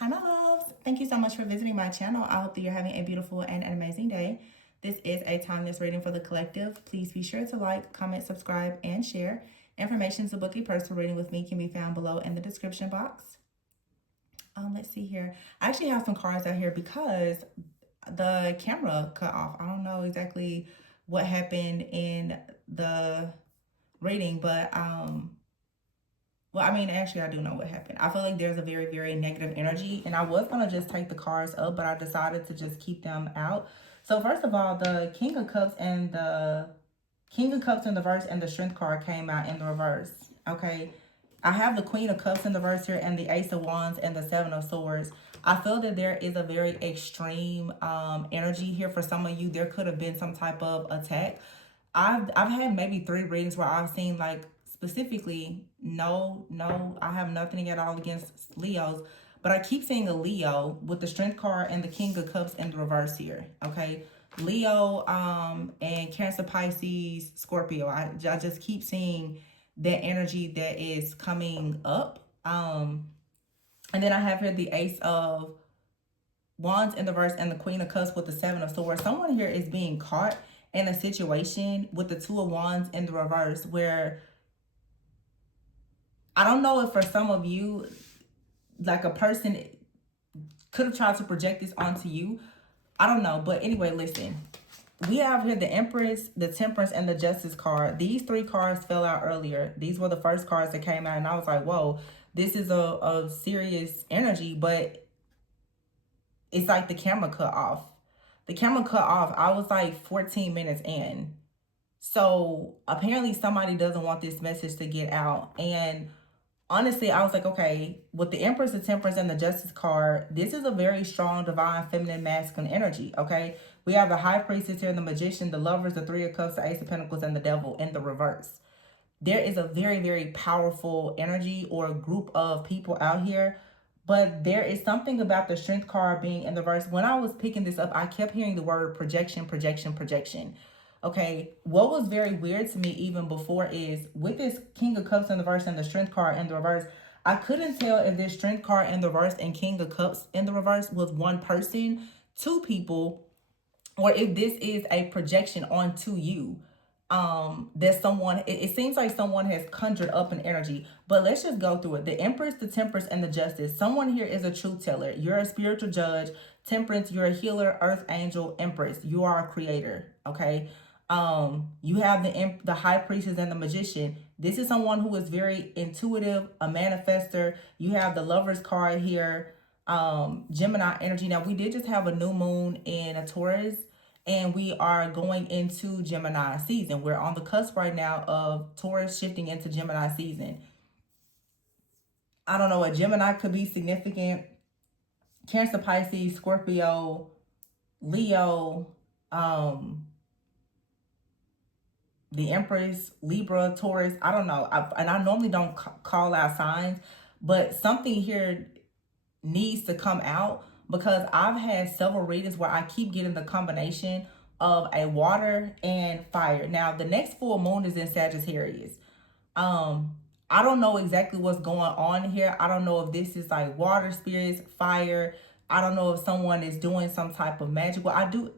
Hi, my loves. Thank you so much for visiting my channel. I hope that you're having a beautiful and an amazing day. This is a timeless reading for the collective. Please be sure to like, comment, subscribe, and share. Information to book a personal reading with me can be found below in the description box. Let's see here. I actually have some cards out here because the camera cut off. I don't know exactly what happened in the reading, but well, I mean, actually, I do know what happened. I feel like there's a very, very negative energy, and I was going to just take the cards up, but I decided to just keep them out. So, first of all, the King of Cups and the King of Cups in the verse and the Strength card came out in the reverse. Okay. I have the Queen of Cups in the verse here and the Ace of Wands and the Seven of Swords. I feel that there is a very extreme energy here for some of you. There could have been some type of attack. I've had maybe 3 readings where I've seen like specifically, no, I have nothing at all against Leos, but I keep seeing a Leo with the Strength card and the King of Cups in the reverse here. Okay. Leo and Cancer, Pisces, Scorpio. I just keep seeing that energy that is coming up. And then I have here the Ace of Wands in the verse and the Queen of Cups with the Seven of Swords. Someone here is being caught in a situation with the Two of Wands in the reverse where I don't know if for some of you, like a person could have tried to project this onto you. I don't know. But anyway, listen. We have here the Empress, the Temperance, and the Justice card. These 3 cards fell out earlier. These were the first cards that came out, and I was like, whoa, this is a serious energy, but it's like the camera cut off. The camera cut off. I was like 14 minutes in. So apparently somebody doesn't want this message to get out. And honestly, I was like, okay, with the Empress, the Temperance, and the Justice card, this is a very strong, divine, feminine, masculine energy, okay? We have the High Priestess here, the Magician, the Lovers, the Three of Cups, the Ace of Pentacles, and the Devil in the reverse. There is a very, very powerful energy or group of people out here, but there is something about the Strength card being in the reverse. When I was picking this up, I kept hearing the word projection, projection, projection. Okay, what was very weird to me even before is with this King of Cups in the reverse and the Strength card in the reverse, I couldn't tell if this Strength card in the reverse and King of Cups in the reverse was one person, 2 people, or if this is a projection onto you. That someone, it seems like someone has conjured up an energy, but let's just go through it. The Empress, the Temperance, and the Justice. Someone here is a truth teller. You're a spiritual judge. Temperance, you're a healer. Earth angel. Empress, you are a creator. Okay. You have the High Priestess and the Magician. This is someone who is very intuitive, a manifester. You have the Lovers card here. Gemini energy. Now we did just have a new moon in a Taurus, and we are going into Gemini season. We're on the cusp right now of Taurus shifting into Gemini season. I don't know, a Gemini could be significant. Cancer, Pisces, Scorpio, Leo, the Empress, Libra, Taurus. I don't know. And I normally don't call out signs, but something here needs to come out because I've had several readings where I keep getting the combination of a water and fire. Now, the next full moon is in Sagittarius. I don't know exactly what's going on here. I don't know if this is like water spirits, fire. I don't know if someone is doing some type of magic. Well,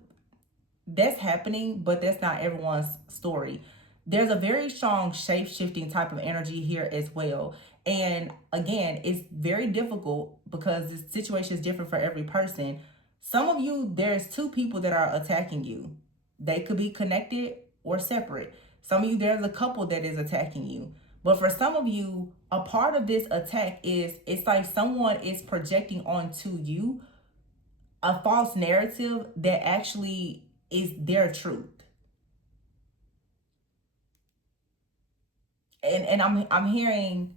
that's happening, but that's not everyone's story. There's a very strong shape-shifting type of energy here as well. And again, it's very difficult because the situation is different for every person. Some of you, there's 2 people that are attacking you. They could be connected or separate. Some of you, there's a couple that is attacking you. But for some of you, a part of this attack is, it's like someone is projecting onto you a false narrative that actually is their truth. And I'm hearing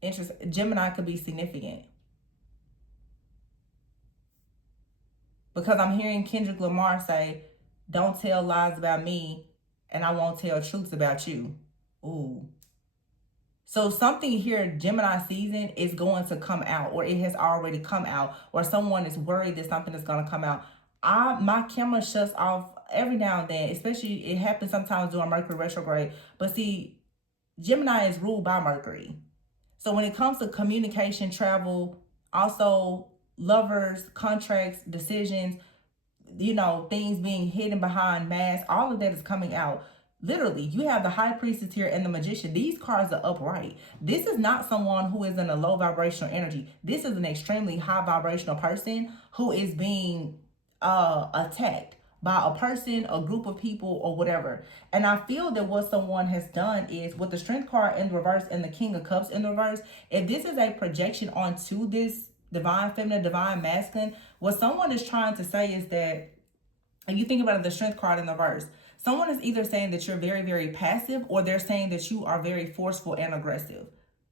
interest. Gemini could be significant because I'm hearing Kendrick Lamar say, "Don't tell lies about me, and I won't tell truths about you." Ooh. So something here, Gemini season, is going to come out, or it has already come out, or someone is worried that something is going to come out. My camera shuts off every now and then, especially it happens sometimes during Mercury retrograde. But see, Gemini is ruled by Mercury. So when it comes to communication, travel, also lovers, contracts, decisions, things being hidden behind masks, all of that is coming out. Literally, you have the high priestess here and the magician. These cards are upright. This is not someone who is in a low vibrational energy. This is an extremely high vibrational person who is being attacked by a person, a group of people, or whatever. And I feel that what someone has done is, with the strength card in reverse and the king of cups in reverse, if this is a projection onto this divine feminine, divine masculine, what someone is trying to say is that, and you think about it, the strength card in the verse, someone is either saying that you're very, very passive, or they're saying that you are very forceful and aggressive.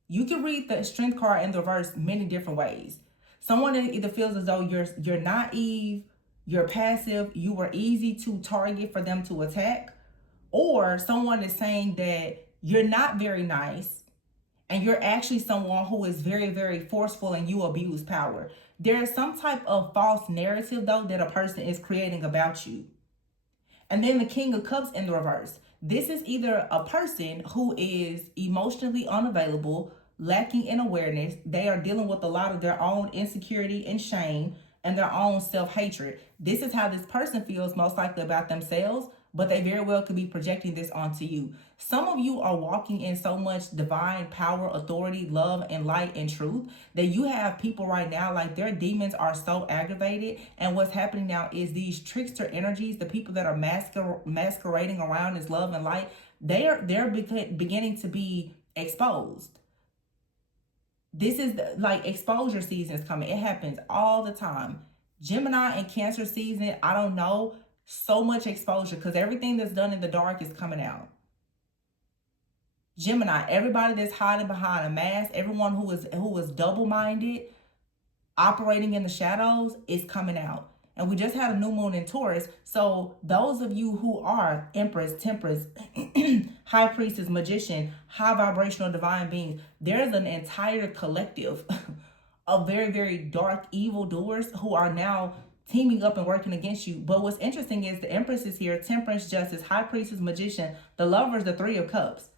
You can read the strength card in the verse many different ways. Someone either feels as though you're naive, you're passive, you were easy to target for them to attack, or someone is saying that you're not very nice and you're actually someone who is very, very forceful and you abuse power. There is some type of false narrative, though, that a person is creating about you. And then the king of cups in the reverse. This is either a person who is emotionally unavailable, lacking in awareness. They are dealing with a lot of their own insecurity and shame and their own self-hatred. This is how this person feels most likely about themselves, but they very well could be projecting this onto you. Some of you are walking in so much divine power, authority, love, and light and truth that you have people right now, like their demons are so aggravated. And what's happening now is these trickster energies, the people that are masquerading around as love and light, they're beginning to be exposed. This is like exposure season is coming. It happens all the time. Gemini and Cancer season, I don't know, so much exposure because everything that's done in the dark is coming out. Gemini, everybody that's hiding behind a mask, everyone who is double-minded, operating in the shadows, is coming out. And we just had a new moon in Taurus. So those of you who are Empress, Temperance, High Priestess, Magician, high vibrational divine beings, there's an entire collective of very, very dark evildoers who are now teaming up and working against you. But what's interesting is the Empress is here, Temperance, Justice, High Priestess, Magician, the Lovers, the Three of Cups.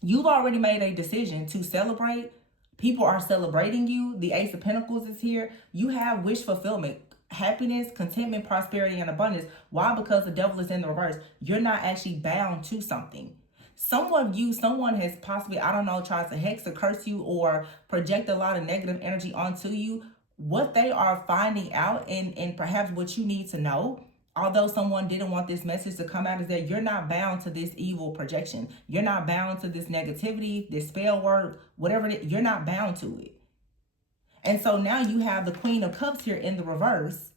You've already made a decision to celebrate. People are celebrating you. The Ace of Pentacles is here. You have wish fulfillment, happiness, contentment, prosperity, and abundance. Why? Because the devil is in the reverse. You're not actually bound to something. Someone has possibly, I don't know, tries to hex or curse you or project a lot of negative energy onto you. What they are finding out, and perhaps what you need to know, although someone didn't want this message to come out, is that you're not bound to this evil projection. You're not bound to this negativity, this spell work, whatever it is. You're not bound to it. And so now you have the Queen of Cups here in the reverse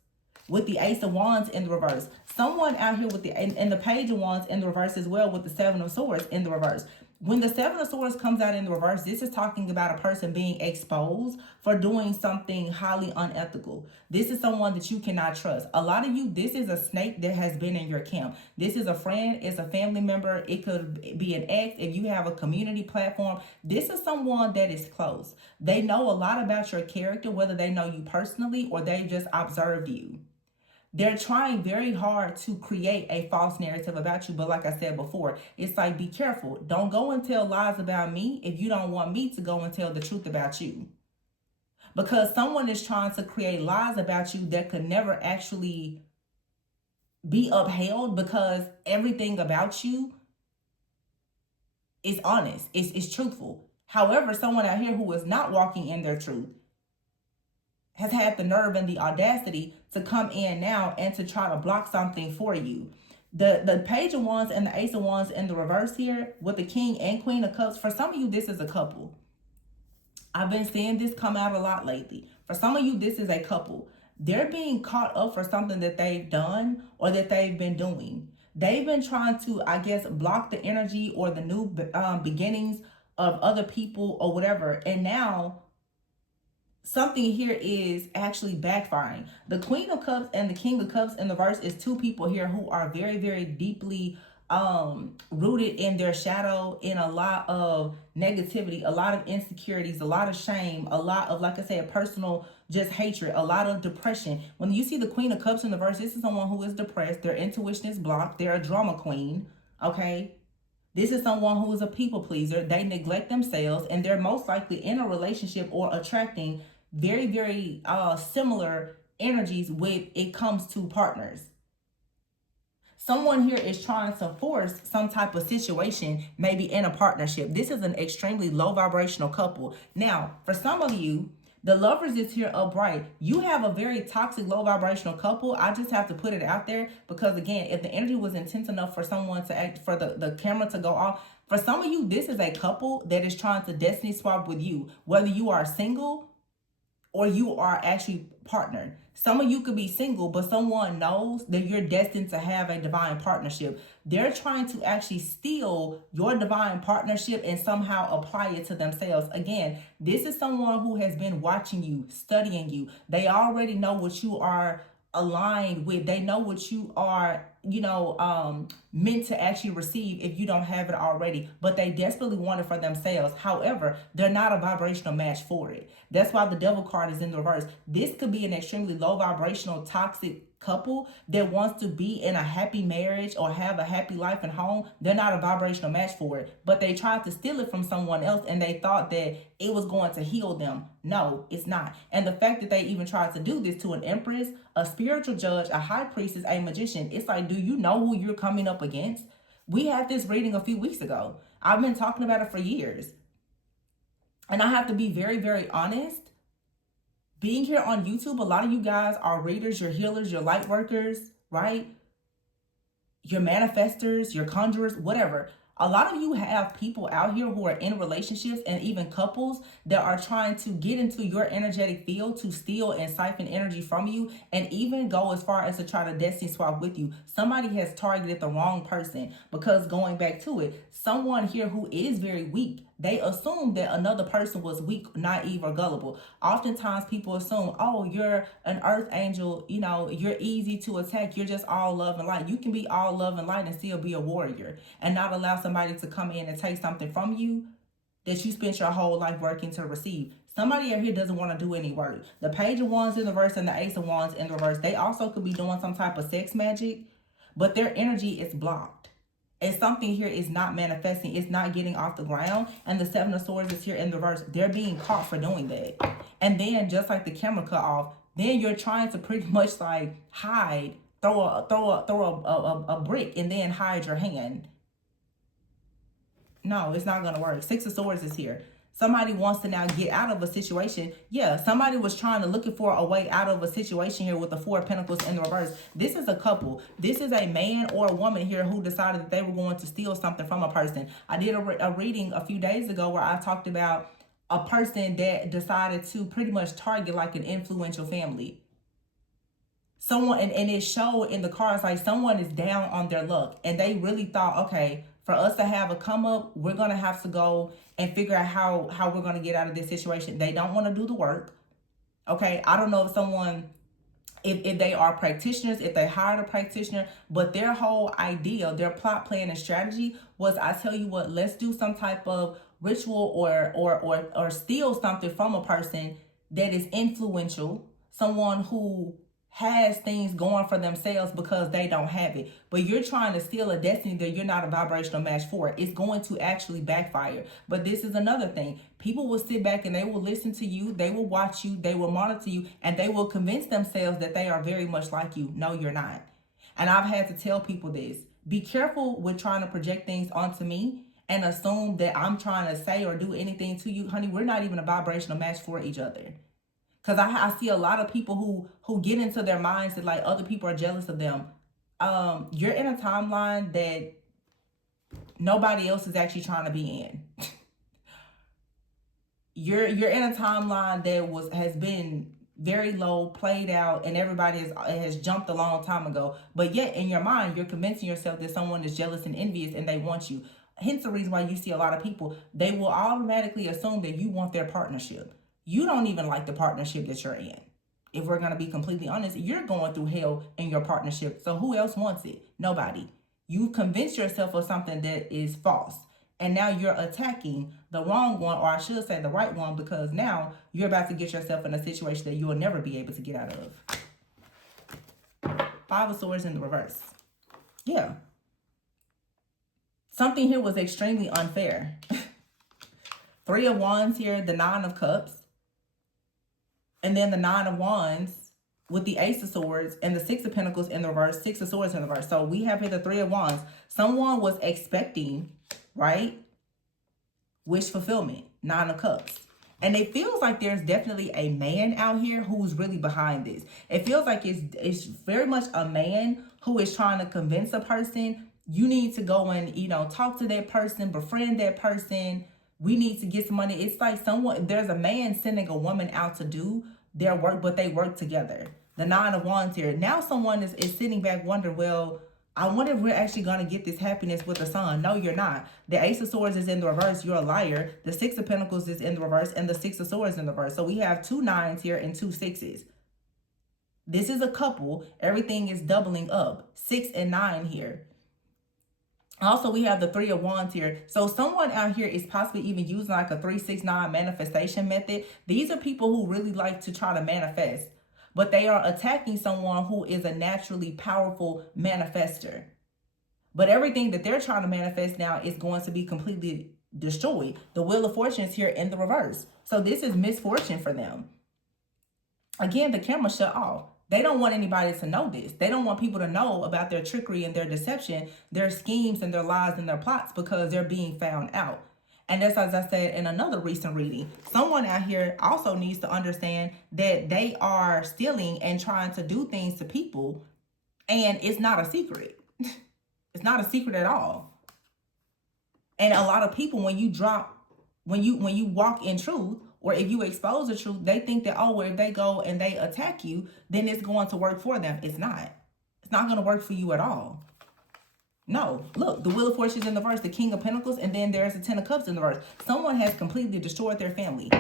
with the Ace of Wands in the reverse. Someone out here with and the Page of Wands in the reverse as well, with the Seven of Swords in the reverse. When the Seven of Swords comes out in the reverse, this is talking about a person being exposed for doing something highly unethical. This is someone that you cannot trust. A lot of you, this is a snake that has been in your camp. This is a friend, it's a family member, it could be an ex. If you have a community platform, this is someone that is close. They know a lot about your character, whether they know you personally or they just observed you. They're trying very hard to create a false narrative about you. But like I said before, it's like, be careful. Don't go and tell lies about me if you don't want me to go and tell the truth about you. Because someone is trying to create lies about you that could never actually be upheld, because everything about you is honest. It's truthful. However, someone out here who is not walking in their truth has had the nerve and the audacity to come in now and to try to block something for you. The Page of Wands and the Ace of Wands in the reverse here with the King and Queen of Cups. For some of you, this is a couple. I've been seeing this come out a lot lately. For some of you, this is a couple. They're being caught up for something that they've done or that they've been doing. They've been trying to, I guess, block the energy or the new beginnings of other people or whatever. And now something here is actually backfiring. The Queen of Cups and the King of Cups in the verse is two people here who are very, very deeply rooted in their shadow, in a lot of negativity, a lot of insecurities, a lot of shame, a lot of, like I said, personal just hatred, a lot of depression. When you see the Queen of Cups in the verse, this is someone who is depressed. Their intuition is blocked. They're a drama queen, okay? This is someone who is a people pleaser. They neglect themselves, and they're most likely in a relationship or attracting very, very similar energies when it comes to partners. Someone here is trying to force some type of situation, maybe in a partnership. This is an extremely low vibrational couple. Now, for some of you, the lovers is here upright. You have a very toxic, low vibrational couple. I just have to put it out there because, again, if the energy was intense enough for someone to act, for the camera to go off, for some of you, this is a couple that is trying to destiny swap with you. Whether you are single or you are actually partnered. Some of you could be single, but someone knows that you're destined to have a divine partnership. They're trying to actually steal your divine partnership and somehow apply it to themselves. Again, this is someone who has been watching you, studying you. They already know what you are aligned with. They know what you are, meant to actually receive if you don't have it already, but they desperately want it for themselves. However, they're not a vibrational match for it. That's why the devil card is in the reverse. This could be an extremely low vibrational toxic couple that wants to be in a happy marriage or have a happy life and home. They're not a vibrational match for it, but they tried to steal it from someone else and they thought that it was going to heal them. No, it's not. And the fact that they even tried to do this to an empress, a spiritual judge, a high priestess, a magician, it's like, do you know who you're coming up against? We had this reading a few weeks ago. I've been talking about it for years. And I have to be very, very honest. Being here on YouTube, a lot of you guys are readers, you're healers, you're light workers, right? You're manifestors, you're conjurers, whatever. A lot of you have people out here who are in relationships and even couples that are trying to get into your energetic field to steal and siphon energy from you and even go as far as to try to destiny swap with you. Somebody has targeted the wrong person because, going back to it, someone here who is very weak, they assume that another person was weak, naive, or gullible. Oftentimes people assume, oh, you're an earth angel, you're easy to attack, you're just all love and light. You can be all love and light and still be a warrior and not allow somebody to come in and take something from you that you spent your whole life working to receive. Somebody out here doesn't want to do any work. The Page of Wands in the reverse and the Ace of Wands in the reverse, they also could be doing some type of sex magic, but their energy is blocked. And something here is not manifesting. It's not getting off the ground. And the Seven of Swords is here in the reverse. They're being caught for doing that. And then just like the camera cut off, then you're trying to pretty much like hide, throw a brick and then hide your hand. No, it's not going to work. Six of Swords is here. Somebody wants to now get out of a situation. Yeah, somebody was looking for a way out of a situation here with the Four of Pentacles in the reverse. This is a couple. This is a man or a woman here who decided that they were going to steal something from a person. I did a reading a few days ago where I talked about a person that decided to pretty much target like an influential family. Someone, and it showed in the cards like someone is down on their luck and they really thought, okay, for us to have a come up, we're going to have to go and figure out how we're going to get out of this situation. They don't want to do the work. Okay, I don't know if someone, if they are practitioners, if they hired a practitioner, but their whole idea, their plot plan and strategy was, I tell you what, let's do some type of ritual or steal something from a person that is influential, someone who has things going for themselves because they don't have it. But you're trying to steal a destiny that you're not a vibrational match for. It's going to actually backfire. But this is another thing. People will sit back and they will listen to you. They will watch you. They will monitor you. And they will convince themselves that they are very much like you. No, you're not. And I've had to tell people this. Be careful with trying to project things onto me and assume that I'm trying to say or do anything to you. Honey, we're not even a vibrational match for each other. Because I see a lot of people who get into their minds that like other people are jealous of them. You're in a timeline that nobody else is actually trying to be in. You're in a timeline that has been very low, played out, and everybody has jumped a long time ago. But yet in your mind, you're convincing yourself that someone is jealous and envious and they want you. Hence the reason why you see a lot of people, they will automatically assume that you want their partnership. You don't even like the partnership that you're in. If we're going to be completely honest, you're going through hell in your partnership. So who else wants it? Nobody. You've convinced yourself of something that is false. And now you're attacking the wrong one, or I should say the right one, because now you're about to get yourself in a situation that you will never be able to get out of. Five of Swords in the reverse. Yeah. Something here was extremely unfair. Three of Wands here, the Nine of Cups, and then the Nine of Wands with the Ace of Swords and the Six of Pentacles in the reverse, Six of Swords in the reverse. So we have here the Three of Wands. Someone was expecting, right, wish fulfillment, Nine of Cups. And it feels like there's definitely a man out here who's really behind this. It feels like it's very much a man who is trying to convince a person, you need to go and, you know, talk to that person, befriend that person. We need to get some money. It's like there's a man sending a woman out to do their work, but they work together. The Nine of Wands here. Now someone is sitting back wondering, well, I wonder if we're actually going to get this happiness with the Sun. No, you're not. The Ace of Swords is in the reverse. You're a liar. The Six of Pentacles is in the reverse and the Six of Swords in the reverse. So we have two nines here and two sixes. This is a couple. Everything is doubling up. 6 and 9 here. Also, we have the Three of Wands here. So someone out here is possibly even using like a 3-6-9 manifestation method. These are people who really like to try to manifest, but they are attacking someone who is a naturally powerful manifester. But everything that they're trying to manifest now is going to be completely destroyed. The Wheel of Fortune is here in the reverse. So this is misfortune for them. Again, the camera shut off. They don't want anybody to know this. They don't want people to know about their trickery and their deception, their schemes and their lies and their plots, because they're being found out. And that's, as I said in another recent reading, someone out here also needs to understand that they are stealing and trying to do things to people, and it's not a secret. It's not a secret at all. And a lot of people, when you walk in truth, or if you expose the truth, they think that, oh, well, if they go and they attack you, then it's going to work for them. It's not. It's not going to work for you at all. No. Look, the Wheel of Fortune is in the reverse, the King of Pentacles, and then there's the Ten of Cups in the reverse. Someone has completely destroyed their family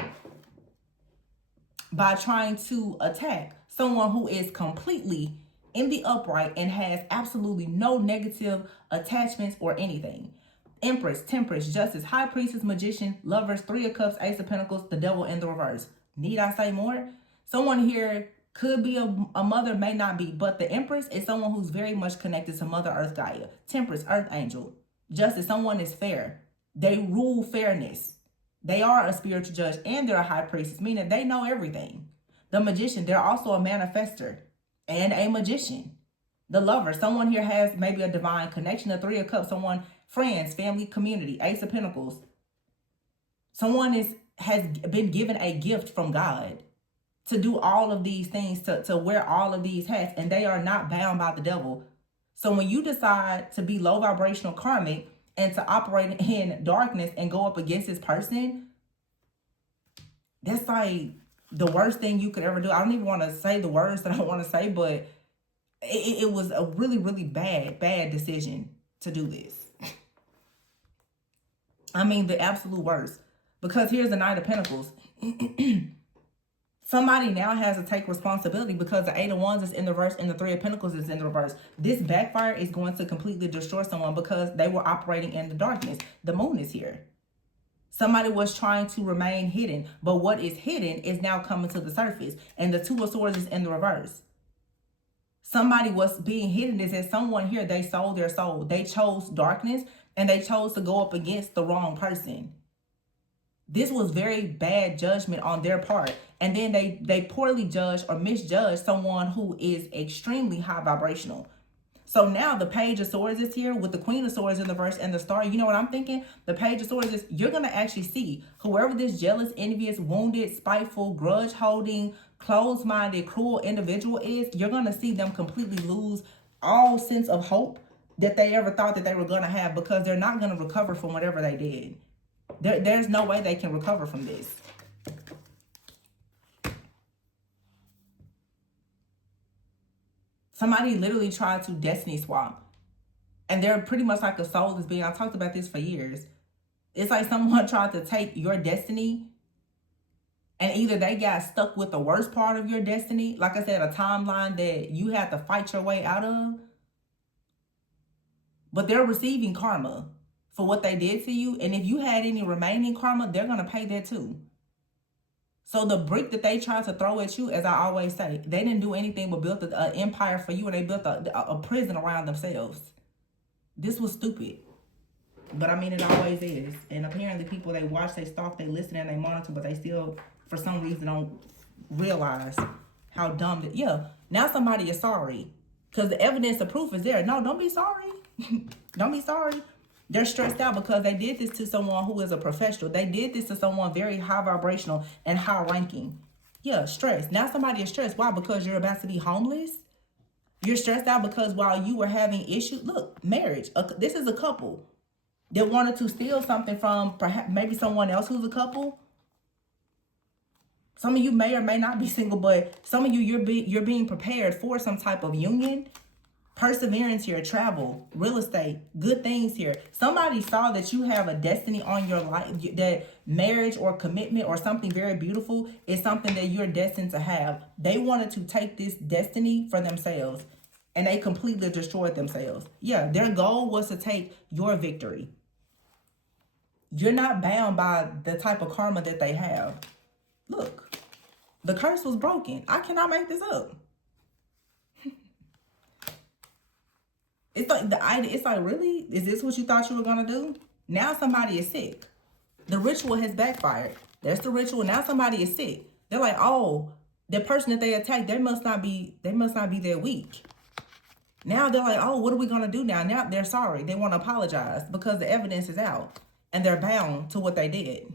by trying to attack someone who is completely in the upright and has absolutely no negative attachments or anything. Empress, Temperance, Justice, High Priestess, Magician, Lovers, Three of Cups, Ace of Pentacles, the Devil in the reverse. Need I say more? Someone here could be a mother, may not be, but the Empress is someone who's very much connected to Mother Earth Gaia. Temperance, Earth Angel. Justice, someone is fair. They rule fairness. They are a spiritual judge and they're a high priestess, meaning they know everything. The Magician, they're also a manifester and a magician. The Lover, someone here has maybe a divine connection. The Three of Cups, someone, friends, family, community. Ace of Pentacles, someone has been given a gift from God to do all of these things, to wear all of these hats, and they are not bound by the devil. So when you decide to be low vibrational karmic and to operate in darkness and go up against this person, that's like the worst thing you could ever do. I don't even want to say the words that I want to say, but it was a really, really bad decision to do this. I mean, the absolute worst. Because here's the Knight of Pentacles. Somebody now has to take responsibility because the Eight of Wands is in the reverse and the Three of Pentacles is in the reverse. This backfire is going to completely destroy someone because they were operating in the darkness. The Moon is here. Somebody was trying to remain hidden, but what is hidden is now coming to the surface. And the Two of Swords is in the reverse. Somebody was being hidden is that someone here, they sold their soul. They chose darkness and they chose to go up against the wrong person. This was very bad judgment on their part. And then they poorly judged or misjudged someone who is extremely high vibrational. So now the Page of Swords is here with the Queen of Swords in the verse and the Star. You know what I'm thinking? The Page of Swords is, you're going to actually see whoever this jealous, envious, wounded, spiteful, grudge-holding, closed-minded, cruel individual is, you're going to see them completely lose all sense of hope that they ever thought that they were going to have, because they're not going to recover from whatever they did. There's no way they can recover from this. Somebody literally tried to destiny swap. And they're pretty much like a soulless being. I talked about this for years. It's like someone tried to take your destiny, and either they got stuck with the worst part of your destiny, like I said, a timeline that you had to fight your way out of, but they're receiving karma for what they did to you. And if you had any remaining karma, they're going to pay that too. So the brick that they tried to throw at you, as I always say, they didn't do anything but build an empire for you, and they built a prison around themselves. This was stupid. But I mean, it always is. And apparently people, they watch, they stalk, they listen, and they monitor, but they still, for some reason, don't realize how dumb that, yeah, now somebody is sorry. Because the evidence, the proof is there. No, don't be sorry. Don't be sorry. They're stressed out because they did this to someone who is a professional. They did this to someone very high vibrational and high ranking. Yeah, stress. Now somebody is stressed. Why? Because you're about to be homeless? You're stressed out because while you were having issues, look, marriage. This is a couple that wanted to steal something from perhaps maybe someone else who's a couple. Some of you may or may not be single, but some of you, you're being prepared for some type of union. Perseverance here, travel, real estate, good things here. Somebody saw that you have a destiny on your life, that marriage or commitment or something very beautiful is something that you're destined to have. They wanted to take this destiny for themselves, and they completely destroyed themselves. Yeah, their goal was to take your victory. You're not bound by the type of karma that they have. Look, the curse was broken. I cannot make this up. It's like it's like, really? Is this what you thought you were gonna do? Now somebody is sick. The ritual has backfired. There's the ritual. Now somebody is sick. They're like, oh, the person that they attacked, they must not be that weak. Now they're like, oh, what are we gonna do now? Now they're sorry. They want to apologize because the evidence is out and they're bound to what they did.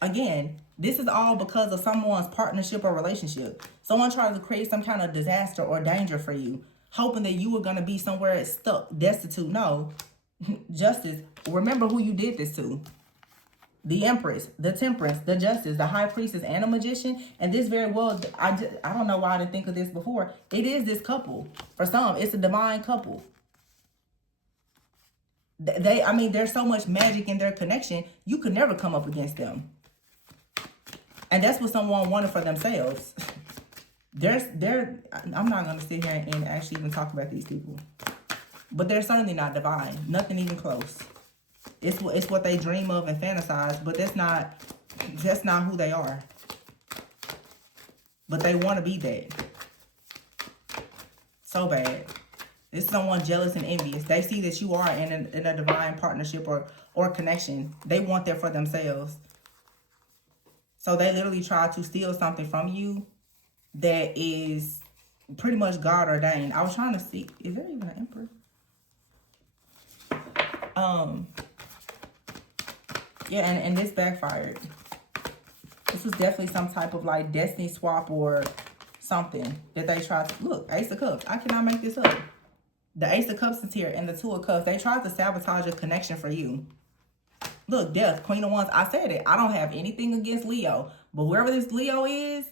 Again, this is all because of someone's partnership or relationship. Someone tries to create some kind of disaster or danger for you, hoping that you were going to be somewhere stuck, destitute. No. Justice. Remember who you did this to. The Empress, the Temperance, the Justice, the High Priestess, and the Magician. And this very well, I don't know why I didn't think of this before. It is this couple. For some, it's a divine couple. There's so much magic in their connection, you could never come up against them. And that's what someone wanted for themselves. I'm not going to sit here and actually even talk about these people. But they're certainly not divine. Nothing even close. It's what they dream of and fantasize, but that's not who they are. But they want to be that. So bad. It's someone jealous and envious. They see that you are in a divine partnership or connection. They want that for themselves. So they literally try to steal something from you that is pretty much God ordained. I was trying to see, is there even an Emperor? Yeah, and this backfired. This was definitely some type of like destiny swap or something that they tried to, look, Ace of Cups. I cannot make this up. The Ace of Cups is here and the Two of Cups. They tried to sabotage a connection for you. Look, Death, Queen of Wands. I said it. I don't have anything against Leo. But whoever this Leo is,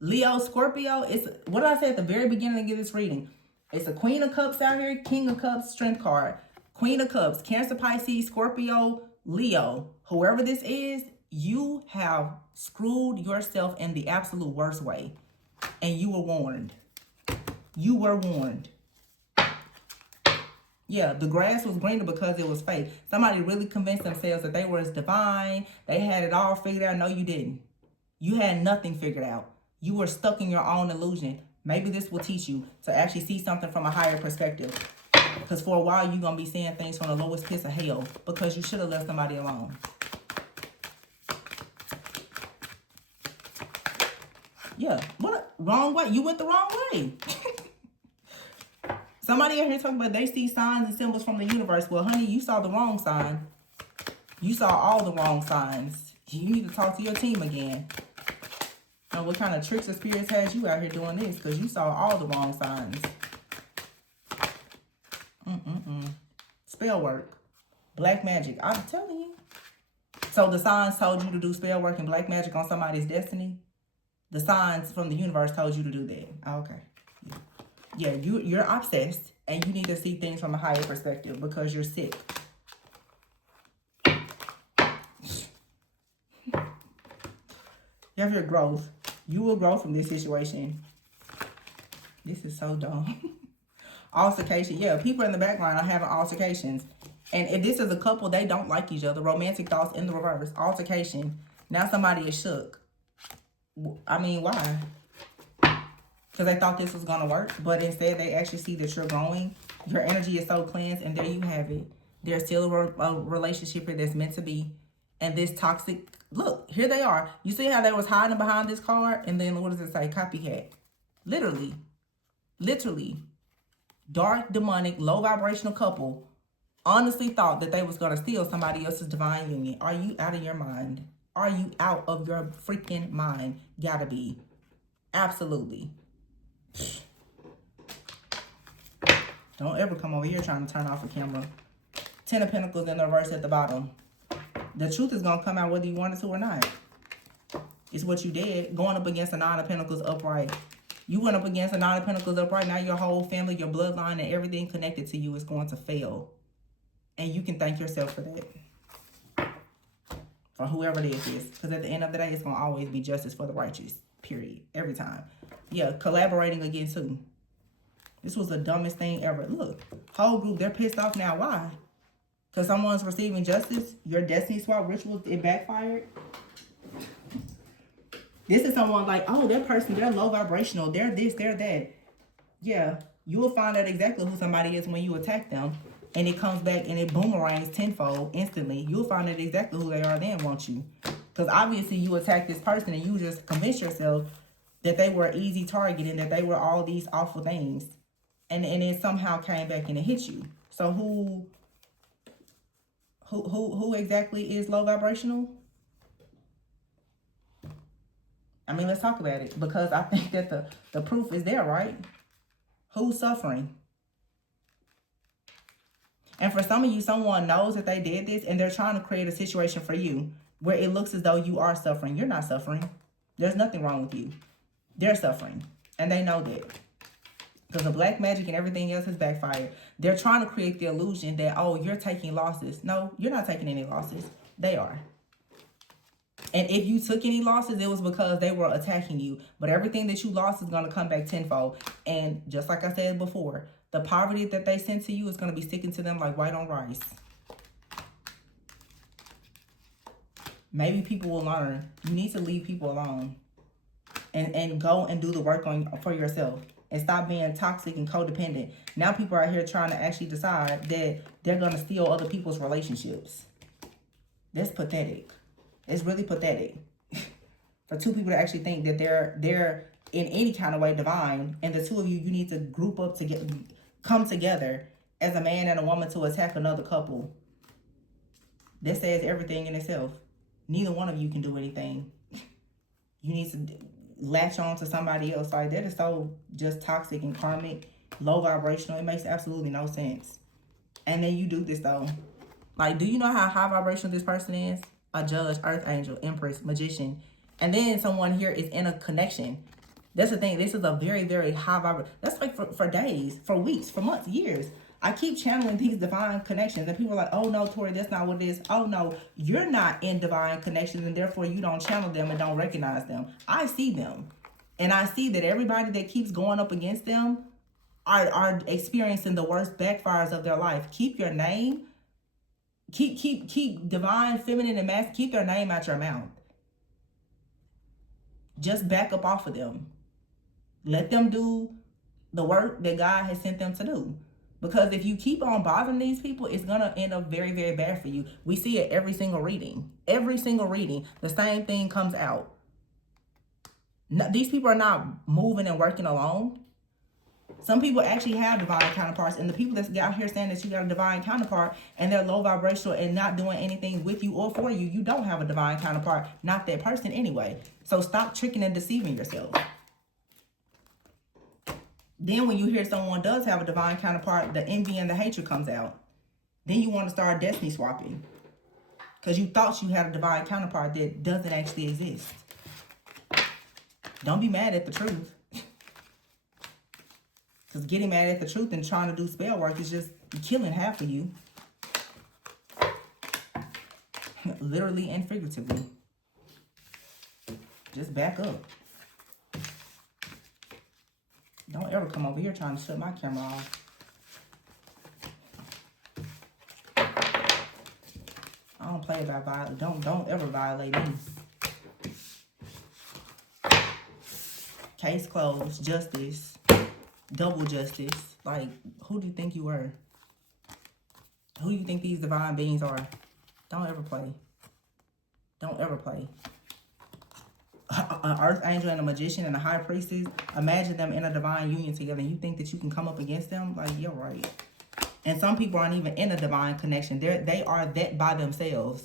Leo, Scorpio, it's what did I say at the very beginning of this reading? It's a Queen of Cups out here, King of Cups, Strength card. Queen of Cups, Cancer, Pisces, Scorpio, Leo. Whoever this is, you have screwed yourself in the absolute worst way. And you were warned. You were warned. Yeah, the grass was greener because it was fake. Somebody really convinced themselves that they were as divine. They had it all figured out. No, you didn't. You had nothing figured out. You were stuck in your own illusion. Maybe this will teach you to actually see something from a higher perspective. Because for a while, you're going to be seeing things from the lowest pits of hell because you should have left somebody alone. Yeah, what? Wrong way. You went the wrong way. Somebody out here talking about they see signs and symbols from the universe. Well, honey, you saw the wrong sign. You saw all the wrong signs. You need to talk to your team again. Now, what kind of tricks or spirits has you out here doing this? Because you saw all the wrong signs. Spell work. Black magic. I'm telling you. So the signs told you to do spell work and black magic on somebody's destiny? The signs from the universe told you to do that. Okay. Yeah, you're obsessed and you need to see things from a higher perspective because you're sick. You have your growth. You will grow from this situation. This is so dumb. Altercation. Yeah, people in the background are having altercations. And if this is a couple, they don't like each other. Romantic thoughts in the reverse. Altercation. Now somebody is shook. I mean, why? Because because they thought this was going to work. But instead, they actually see that you're growing. Your energy is so cleansed, and there you have it. There's still a relationship here that's meant to be. And this toxic, look, here they are. You see how they was hiding behind this card? And then what does it say? Copycat. Literally. Dark, demonic, low vibrational couple honestly thought that they was going to steal somebody else's divine union. Are you out of your mind? Are you out of your freaking mind? Gotta be. Absolutely. Don't ever come over here trying to turn off a camera. 10 of Pentacles in the reverse at the bottom. The truth is going to come out whether you want it to or not. It's what you did. Going up against a 9 of Pentacles upright. You went up against a 9 of Pentacles upright. Now your whole family, your bloodline, and everything connected to you is going to fail. And you can thank yourself for that. For whoever it is. Because at the end of the day, it's going to always be justice for the righteous. Period. Every time. Yeah, collaborating against who? This was the dumbest thing ever. Look, whole group, they're pissed off now. Why? Because someone's receiving justice. Your destiny swap rituals, it backfired. This is someone like, oh, that person, they're low vibrational. They're this, they're that. Yeah, you will find out exactly who somebody is when you attack them. And it comes back and it boomerangs tenfold instantly. You'll find out exactly who they are then, won't you? Because obviously you attack this person and you just convince yourself that they were an easy target and that they were all these awful things. And it somehow came back and it hit you. So who exactly is low vibrational? I mean, let's talk about it. Because I think that the proof is there, right? Who's suffering? And for some of you, someone knows that they did this and they're trying to create a situation for you where it looks as though you are suffering. You're not suffering. There's nothing wrong with you. They're suffering. And they know that. Because the black magic and everything else has backfired. They're trying to create the illusion that, oh, you're taking losses. No, you're not taking any losses. They are. And if you took any losses, it was because they were attacking you. But everything that you lost is going to come back tenfold. And just like I said before, the poverty that they sent to you is going to be sticking to them like white on rice. Maybe people will learn. You need to leave people alone. And go and do the work for yourself. And stop being toxic and codependent. Now people are here trying to actually decide that they're going to steal other people's relationships. That's pathetic. It's really pathetic. For two people to actually think that they're in any kind of way divine. And the two of you need to group up together, come together as a man and a woman to attack another couple. That says everything in itself. Neither one of you can do anything. You need to latch on to somebody else. Like, that is so just toxic and karmic, low vibrational. It makes absolutely no sense. And then you do this though. Like, do you know how high vibrational this person is? A judge, earth angel, empress, magician. And then someone here is in a connection. That's the thing. This is a very, very high vibration. That's like for days, for weeks, for months, years. I keep channeling these divine connections. And people are like, oh no, Tori, that's not what it is. Oh no, you're not in divine connections. And therefore you don't channel them and don't recognize them. I see them. And I see that everybody that keeps going up against them are experiencing the worst backfires of their life. Keep your name. Keep divine, feminine, and masculine. Keep their name out your mouth. Just back up off of them. Let them do the work that God has sent them to do. Because if you keep on bothering these people, it's going to end up very, very bad for you. We see it every single reading. Every single reading, the same thing comes out. No, these people are not moving and working alone. Some people actually have divine counterparts. And the people that's out here saying that you got a divine counterpart and they're low vibrational and not doing anything with you or for you, you don't have a divine counterpart. Not that person anyway. So stop tricking and deceiving yourself. Then when you hear someone does have a divine counterpart, the envy and the hatred comes out. Then you want to start destiny swapping. Because you thought you had a divine counterpart that doesn't actually exist. Don't be mad at the truth. Because getting mad at the truth and trying to do spell work is just killing half of you. Literally and figuratively. Just back up. Don't ever come over here trying to shut my camera off. I don't play about violence. Don't ever violate me. Case closed. Justice. Double justice. Like, who do you think you were? Who do you think these divine beings are? Don't ever play. Don't ever play. An earth angel and a magician and a high priestess. Imagine them in a divine union together. And you think that you can come up against them? Like, you're right. And some people aren't even in a divine connection. They are that by themselves.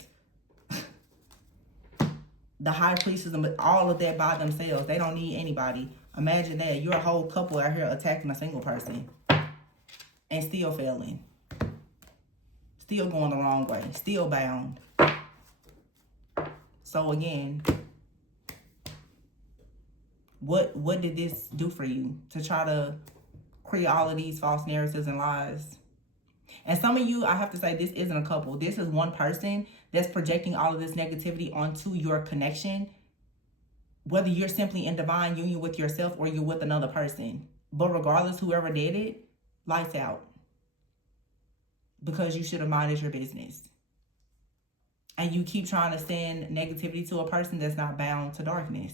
The high priestess, all of that by themselves. They don't need anybody. Imagine that. You're a whole couple out here attacking a single person. And still failing. Still going the wrong way. Still bound. So again, what did this do for you? To try to create all of these false narratives and lies? And some of you, I have to say, this isn't a couple. This is one person that's projecting all of this negativity onto your connection. Whether you're simply in divine union with yourself or you're with another person. But regardless, whoever did it, lights out. Because you should have minded your business. And you keep trying to send negativity to a person that's not bound to darkness.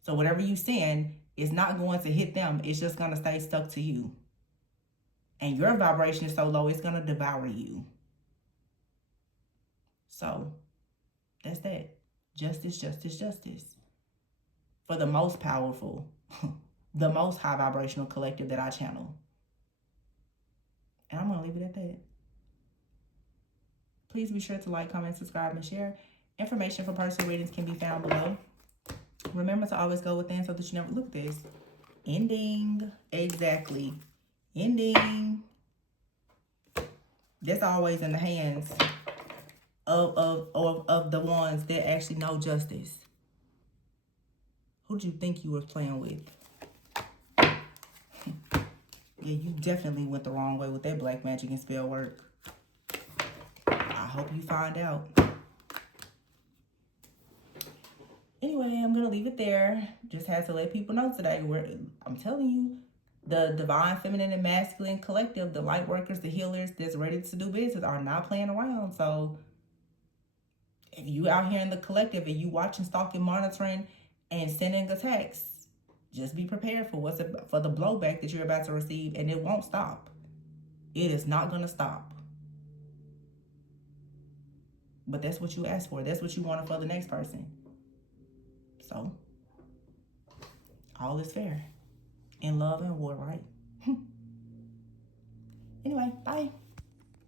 So whatever you send is not going to hit them. It's just going to stay stuck to you. And your vibration is so low, it's going to devour you. So, that's that. Justice, justice, justice. For the most powerful, the most high vibrational collective that I channel. And I'm going to leave it at that. Please be sure to like, comment, subscribe, and share. Information for personal readings can be found below. Remember to always go within so that you never look at this. Ending. Exactly. Ending. That's always in the hands of the ones that actually know justice. Who do you think you were playing with? Yeah, you definitely went the wrong way with that black magic and spell work. I hope you find out. Anyway, I'm going to leave it there. Just had to let people know today. I'm telling you, the divine feminine and masculine collective, the light workers, the healers that's ready to do business are not playing around. So if you out here in the collective and you watching, stalking, monitoring, and sending attacks, just be prepared for for the blowback that you're about to receive, and it won't stop. It is not going to stop. But that's what you asked for. That's what you wanted for the next person. So, all is fair. In love and war, right? Anyway, bye.